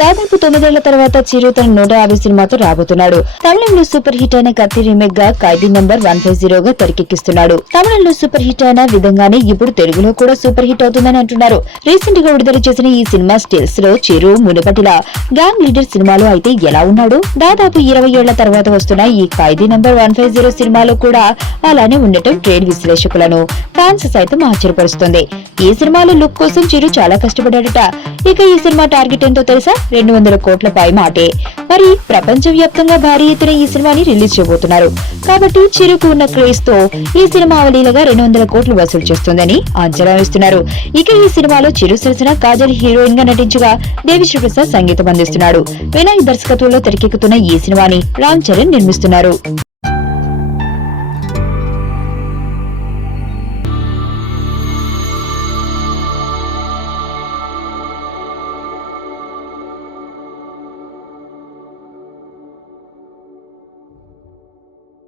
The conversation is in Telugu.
దాదాపు 9 ఏళ్ల తర్వాత చిరు తన 150 సినిమాతో రాబోతున్నాడు. తమిళంలో సూపర్ హిట్ అయిన కత్తి రీమేక్ గా ఖైదీ నంబర్ 150 గా తెరకెక్కిస్తున్నాడు. తమిళంలో సూపర్ హిట్ అయిన విధంగానే ఇప్పుడు తెలుగులో కూడా సూపర్ హిట్ అవుతుందని అంటున్నారు. రీసెంట్ గా విడుదల చేసిన ఈ సినిమా స్టిల్స్ లో చిరు మునుపటిలా గ్యాంగ్ లీడర్ సినిమాలో అయితే ఎలా ఉన్నాడు? దాదాపు 20 ఏళ్ల తర్వాత వస్తున్న ఈ ఖైదీ నంబర్ 150 సినిమాలో కూడా అలానే ఉండటం ట్రేడ్ విశ్లేషకులను, ఫ్యాన్స్ సైతం ఆశ్చర్యపరుస్తుంది. ఈ సినిమాలో లుక్ కోసం చిరు చాలా కష్టపడ్డాడట. ఇక ఈ సినిమా టార్గెట్ ఎంతో తెలుసా? 200 కోట్ల పై మాటే. మరి ప్రపంచ వ్యాప్తంగా భారీ ఎత్తున ఈ సినిమాని రిలీజ్ చేయబోతున్నారు. కాబట్టి చిరుకు ఉన్న క్రేజ్ తో ఈ సినిమా అవలీలగా 200 కోట్లు వసూలు చేస్తుందని అంచనా వేస్తున్నారు. ఇక ఈ సినిమాలో చిరు సరసన కాజల్ హీరోయిన్ గా నటించగా దేవిశ్రీ ప్రసాద్ సంగీతం అందిస్తున్నాడు. వినాయక్ దర్శకత్వంలో తెరకెక్కుతున్న ఈ సినిమాని రామ్ చరణ్ నిర్మిస్తున్నారు.